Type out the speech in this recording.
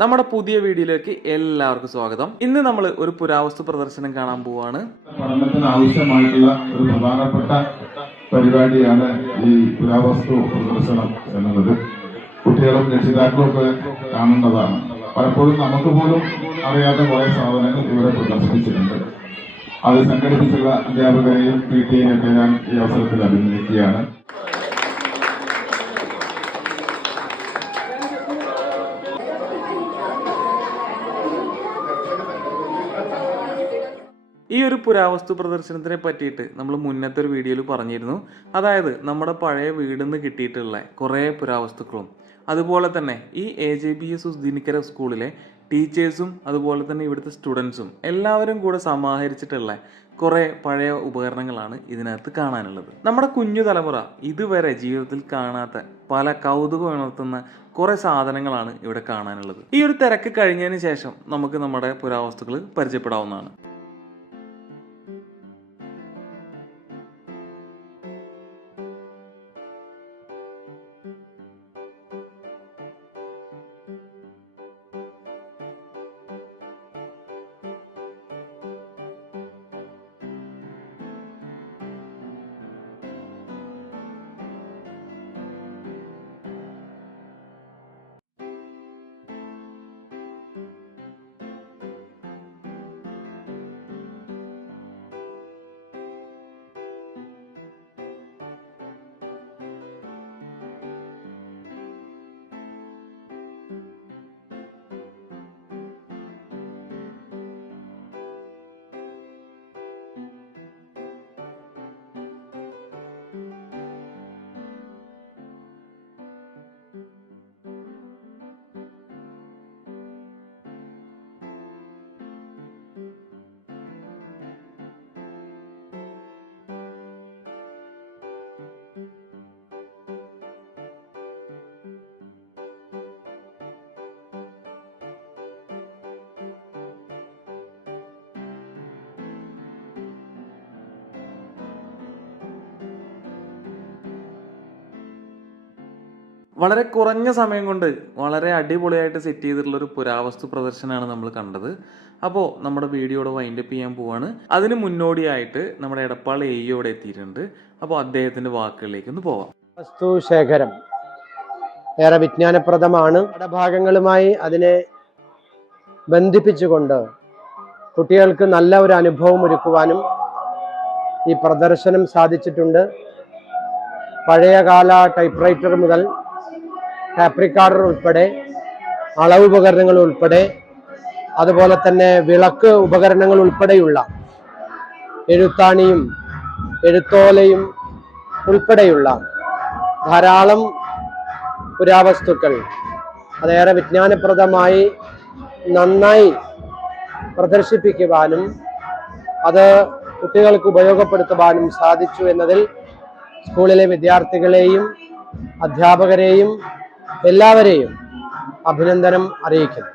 നമ്മുടെ പുതിയ വീഡിയോയിലേക്ക് എല്ലാവർക്കും സ്വാഗതം. ഇന്ന് നമ്മൾ ഒരു പുരാവസ്തു പ്രദർശനം കാണാൻ പോവാണ്. പഠനത്തിന് ആവശ്യമായിട്ടുള്ള ഒരു പ്രധാനപ്പെട്ട പരിപാടിയാണ് ഈ പുരാവസ്തു പ്രദർശനം എന്നുള്ളത്. കുട്ടികളും രക്ഷിതാക്കളും ഒക്കെ കാണേണ്ടതാണ്. പലപ്പോഴും നമുക്ക് പോലും അറിയാത്ത കുറെ സാധനങ്ങൾ ഇവിടെ പ്രദർശിപ്പിച്ചിട്ടുണ്ട്. അത് സംഘടിപ്പിച്ചുള്ള അധ്യാപകരെയും PTA ഒക്കെ ഞാൻ ഈ അവസരത്തിൽ അഭിനന്ദിക്കുകയാണ്. ഈ ഒരു പുരാവസ്തു പ്രദർശനത്തിനെ പറ്റിയിട്ട് നമ്മൾ മുന്നത്തെ ഒരു വീഡിയോയിൽ പറഞ്ഞിരുന്നു. അതായത് നമ്മുടെ പഴയ വീടിൽ നിന്ന് കിട്ടിയിട്ടുള്ള കുറേ പുരാവസ്തുക്കളും അതുപോലെ തന്നെ ഈ AJBS ഉസ്ദിനിക്കര സ്കൂളിലെ ടീച്ചേഴ്സും അതുപോലെ തന്നെ ഇവിടുത്തെ സ്റ്റുഡൻസും എല്ലാവരും കൂടെ സമാഹരിച്ചിട്ടുള്ള കുറേ പഴയ ഉപകരണങ്ങളാണ് ഇതിനകത്ത് കാണാനുള്ളത്. നമ്മുടെ കുഞ്ഞു തലമുറ ഇതുവരെ ജീവിതത്തിൽ കാണാത്ത പല കൗതുകം ഉണർത്തുന്ന കുറേ സാധനങ്ങളാണ് ഇവിടെ കാണാനുള്ളത്. ഈ ഒരു തിരക്ക് കഴിഞ്ഞതിന് ശേഷം നമുക്ക് നമ്മുടെ പുരാവസ്തുക്കൾ പരിചയപ്പെടാവുന്നതാണ്. വളരെ കുറഞ്ഞ സമയം കൊണ്ട് വളരെ അടിപൊളിയായിട്ട് സെറ്റ് ചെയ്തിട്ടുള്ള ഒരു പുരാവസ്തു പ്രദർശനമാണ് നമ്മൾ കണ്ടത്. അപ്പോൾ നമ്മുടെ വീഡിയോയുടെ വൈൻഡപ്പ് ചെയ്യാൻ പോവാണ്. അതിന് മുന്നോടിയായിട്ട് നമ്മുടെ എടപ്പാൾ AEയോടെ എത്തിയിട്ടുണ്ട്. അപ്പോൾ അദ്ദേഹത്തിന്റെ വാക്കുകളിലേക്ക് ഒന്ന് പോവാം. വസ്തു ശേഖരം ഏറെ വിജ്ഞാനപ്രദമാണ്. ഭാഗങ്ങളുമായി അതിനെ ബന്ധിപ്പിച്ചുകൊണ്ട് കുട്ടികൾക്ക് നല്ല ഒരു അനുഭവം ഒരുക്കുവാനും ഈ പ്രദർശനം സാധിച്ചിട്ടുണ്ട്. പഴയകാല ടൈപ്പ് റൈറ്റർ മുതൽ ടാപ്പ് റിക്കാർഡർ ഉൾപ്പെടെ അളവ് ഉപകരണങ്ങൾ ഉൾപ്പെടെ അതുപോലെ തന്നെ വിളക്ക് ഉപകരണങ്ങൾ ഉൾപ്പെടെയുള്ള എഴുത്താണിയും എഴുത്തോലയും ഉൾപ്പെടെയുള്ള ധാരാളം പുരാവസ്തുക്കൾ അതേറെ വിജ്ഞാനപ്രദമായി നന്നായി പ്രദർശിപ്പിക്കുവാനും അത് കുട്ടികൾക്ക് ഉപയോഗപ്പെടുത്തുവാനും സാധിച്ചു എന്നതിൽ സ്കൂളിലെ വിദ്യാർത്ഥികളെയും അധ്യാപകരെയും എല്ലാവരെയും അഭിനന്ദനം അറിയിക്കുന്നു.